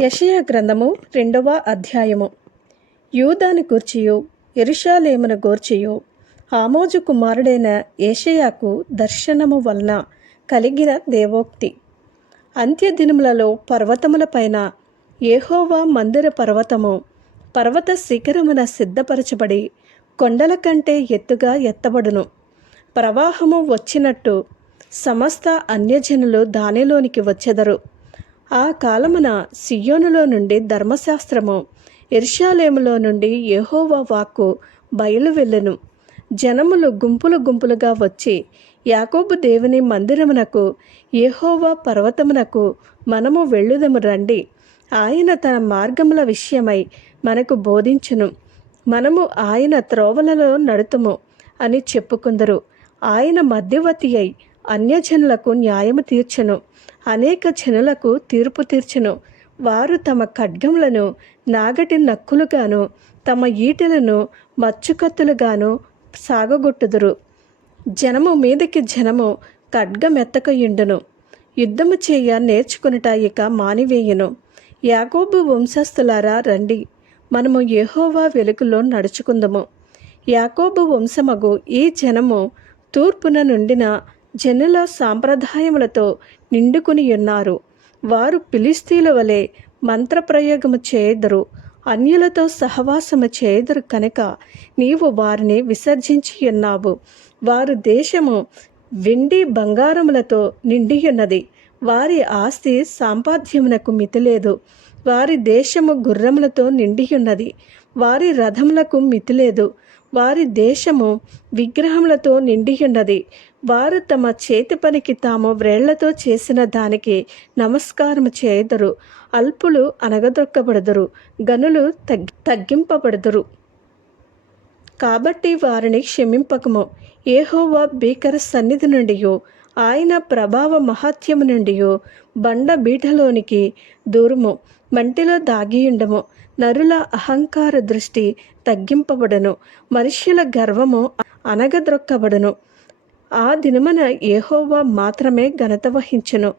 యషయ గ్రంథము రెండవ అధ్యాయము. యూదాని గూర్చియు ఎరుషాలేమును గూర్చియు ఆమోజు కుమారుడైన ఏషయాకు దర్శనము వలన కలిగిన దేవోక్తి. అంత్యదినములలో పర్వతములపైన ఏహోవా మందిర పర్వతము పర్వత శిఖరమున సిద్ధపరచబడి కొండల కంటే ఎత్తుగా ఎత్తబడును. ప్రవాహము వచ్చినట్టు సమస్త అన్యజనులు దానిలోనికి వచ్చెదరు. ఆ కాలమున సియోనులో నుండి ధర్మశాస్త్రము ఎర్షాలేములో నుండి యహోవా వాక్కు బయలు వెళ్ళెను. జనములు గుంపులు గుంపులుగా వచ్చి యాకోబు దేవుని మందిరమునకు యహోవా పర్వతమునకు మనము వెళ్ళుదము రండి. ఆయన తన మార్గముల విషయమై మనకు బోధించును. మనము ఆయన త్రోవలలో నడుతుము అని చెప్పుకుందరు. ఆయన మధ్యవర్తి అయి అన్యజనులకు న్యాయము తీర్చను. అనేక జనులకు తీర్పు తీర్చును. వారు తమ ఖడ్గములను నాగటి నక్కులుగాను తమ ఈటెలను మచ్చుకత్తులుగాను సాగగొట్టుదురు. జనము మీదకి జనము ఖడ్గమెత్తకయుండును. యుద్ధము చేయ నేర్చుకునుట ఇక మానివేయును. యాకోబు వంశస్థులారా రండి. మనము యహోవా వెలుగులో నడుచుకుందము. యాకోబు వంశమగు ఈ జనము తూర్పున నుండిన జనుల సాంప్రదాయములతో నిండుకుని ఉన్నారు వారు పిలిస్తీల వలె మంత్రప్రయోగము చేయదురు. అన్యులతో సహవాసము చేయదరు కనుక నీవు వారిని విసర్జించి ఉన్నావు వారు దేశము వెండి బంగారములతో నిండియున్నది. వారి ఆస్తి సాంపాద్యమునకు మితిలేదు. వారి దేశము గుర్రములతో నిండియున్నది. వారి రథములకు మితిలేదు. వారి దేశము విగ్రహములతో నిండియున్నది. వారు తమ చేతి పనికి తాము వ్రేళ్ళతో చేసిన దానికి నమస్కారము చేయదరు. అల్పులు అనగదొక్కబడదురు గనులు తగ్గి తగ్గింపబడదురు. కాబట్టి వారిని క్షమింపకము. ఏహోవా భీకర సన్నిధి నుండియో ఆయన ప్రభావ మహత్యము నుండియో బండ బీటలోనికి దూరము మంటిలో దాగియుండము. నరుల అహంకార దృష్టి తగ్గింపబడను. మనుష్యుల గర్వము అనగద్రొక్కబడను ఆ దినమున ఏహోవా మాత్రమే ఘనత వహించును.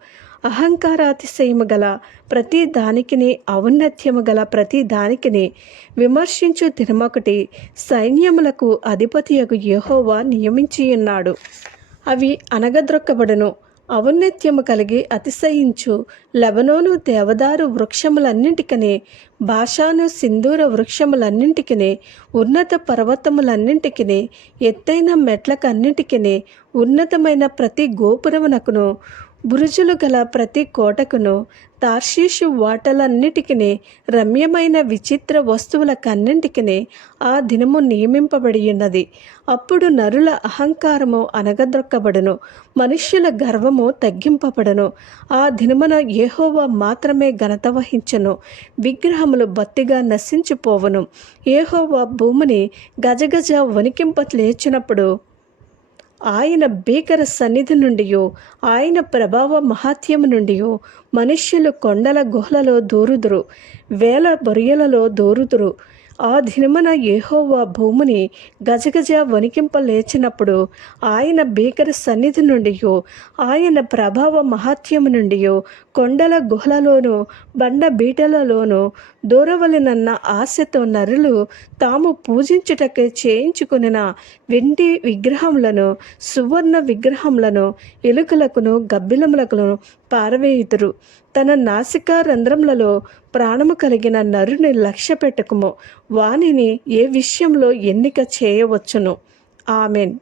అహంకారాతిశయము గల ప్రతి దానికిని ఔన్నత్యము గల ప్రతి దానికిని విమర్శించు దినమొకటి సైన్యములకు అధిపతియగు యహోవా నియమించి ఉన్నాడు అవి అనగద్రొక్కబడను ఔన్నత్యము కలిగి అతిశయించు. లెబనోను దేవదారు వృక్షములన్నింటికనే భాషాను సింధూర వృక్షములన్నింటికినే ఉన్నత పర్వతములన్నింటికినే ఎత్తైన మెట్లకన్నింటికినే ఉన్నతమైన ప్రతి గోపురమునకును బురుజులు గల ప్రతి కోటకును తార్షీషు వాటలన్నిటికీ రమ్యమైన విచిత్ర వస్తువులకన్నింటికిని ఆ దినము నియమింపబడి ఉన్నది అప్పుడు నరుల అహంకారము అనగద్రొక్కబడును మనుష్యుల గర్వము తగ్గింపబడను. ఆ దినమున ఏహోవా మాత్రమే ఘనత వహించను. విగ్రహములు బత్తిగా నశించిపోవను. ఏహోవా భూమిని గజగజ వణికింప లేచినప్పుడు ఆయన భీకర సన్నిధి నుండియో ఆయన ప్రభావ మహాత్యము నుండియో మనుష్యులు కొండల గుహలలో దూరుదురు వేల బొరియలలో దూరుదురు. ఆ దినమున ఏహోవా భూమిని గజగజ వణికింప లేచినప్పుడు ఆయన భీకర సన్నిధి నుండియో ఆయన ప్రభావ మహాత్యము నుండియో కొండల గుహలలోనూ బండ బీటలలోనూ దూరవలనన్న ఆశతో నరులు తాము పూజించుటకే చేయించుకునిన వెండి విగ్రహములను సువర్ణ విగ్రహములను ఎలుకలకును గబ్బిలములకును పారవేయుదురు. తన నాసికా రంధ్రములలో ప్రాణము కలిగిన నరుని లక్ష్య పెట్టకుము వానిని ఏ విషయంలో ఎన్నిక చేయవచ్చును? ఆమెన్.